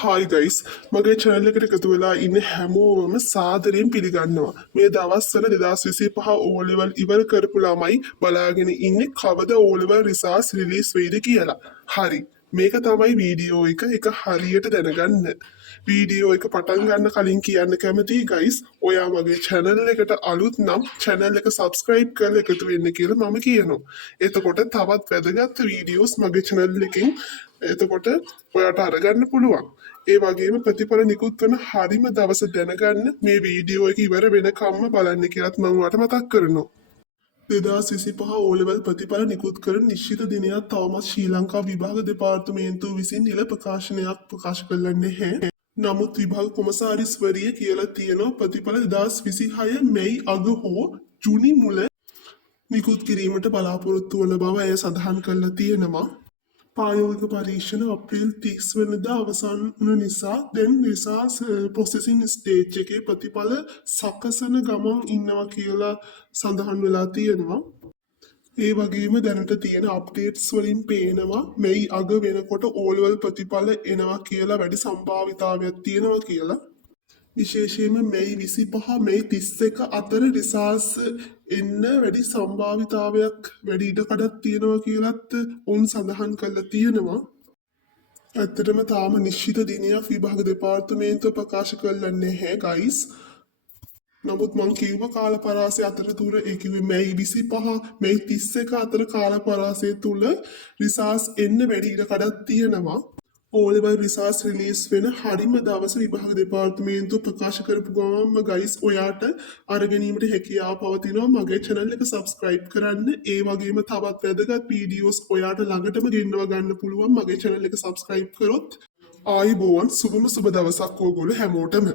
Hi guys මගේ channel එකට එකතු වෙලා ඉන්න හැමෝම සාදරයෙන් පිළිගන්නවා. මේ දවස්වල 2025 O level ඉවර කරපු ළමයි බලාගෙන ඉන්නේ කවද O level results release වෙයිද කියලා. හරි. මේක තමයි වීඩියෝ එක හරියට දැනගන්න. වීඩියෝ එක පටන් ගන්න කලින් කියන්න කැමතියි ගයිස් ඔයා මගේ channel එකට අලුත් නම් channel එක subscribe කරලා එකතු වෙන්න කියලා මම කියනවා. එතකොට තවත් වැදගත් වීඩියෝස් මගේ channel එකෙන් එතකොට ඔයාට අරගන්න පුළුවන්. ඒ වගේම ප්‍රතිඵල නිකුත් කරන හරිම දවස දැනගන්න මේ වීඩියෝ එක ඉවර වෙනකම්ම බලන්න කියලාත් මම ඔයාලට මතක් කරනවා. 2025 O level ප්‍රතිඵල නිකුත් කරන නිශ්චිත දිනයක් තවමත් ශ්‍රී ලංකා විභාග දෙපාර්තමේන්තුව විසින් නිල ප්‍රකාශනයක් ප්‍රකාශ කරලා නැහැ. නමුත් විභාග කොමසාරිස්වරිය කියලා තියෙනවා ප්‍රතිඵල 2026 මැයි අග හෝ ජූනි මුල නිකුත් කිරීමට බලාපොරොත්තු වන බව ඇය සඳහන් කරලා තියෙනවා. ප්‍රායෝගික පරීක්ෂණ අප්‍රේල් 30 වෙනිදා අවසන් වුණ නිසා දැන් රිසර්ච් ප්‍රොසෙසින් ස්ටේජ් එකේ ප්‍රතිඵල සකසන ගමන් ඉන්නවා කියලා සඳහන් වෙලා තියෙනවා. ඒ වගේම දැනට තියෙන අප්ඩේට්ස් වලින් පේනවා මෙයි අග වෙනකොට O level ප්‍රතිඵල එනවා කියලා වැඩි සම්භාවිතාවයක් තියෙනවා කියලා. විශේෂයෙන්ම මෙයි 25 මෙයි 31 අතර රිසර්ච් එන්න වැඩි සම්භාවිතාවයක් වැඩි ඉඩකඩක් තියෙනවා කියලත් උන් සඳහන් කරලා තියෙනවා. ඇත්තටම තාම නිශ්චිත දිනයක් විභාග දෙපාර්තමේන්තුව ප්‍රකාශ කරලා නැහැ ගයිස්. නමුත් මං කිව්ව කාල පරාසය අතරතුර ඒ කිව්වේ මැයි 25 මැයි 31 අතර කාල පරාසය තුල රිසර්ච් එන්න වැඩි ඉඩකඩක් තියෙනවා. O level results release වෙන හරිම දවස විභාග දෙපාර්තමේන්තුව ප්‍රකාශ කරපු ගමන්ම ගයිස් ඔයාට අරගැනීමට හැකියාව පවතිනවා. මගේ channel එක subscribe කරන්න. ඒ වගේම තවත් වැදගත් වීඩියෝස් ඔයාට ළඟටම ගෙන්නව ගන්න පුළුවන් මගේ channel එක subscribe කරොත්. ආයිබෝවන් සුබම සුබ දවසක් ඕගොල්ලෝ හැමෝටම.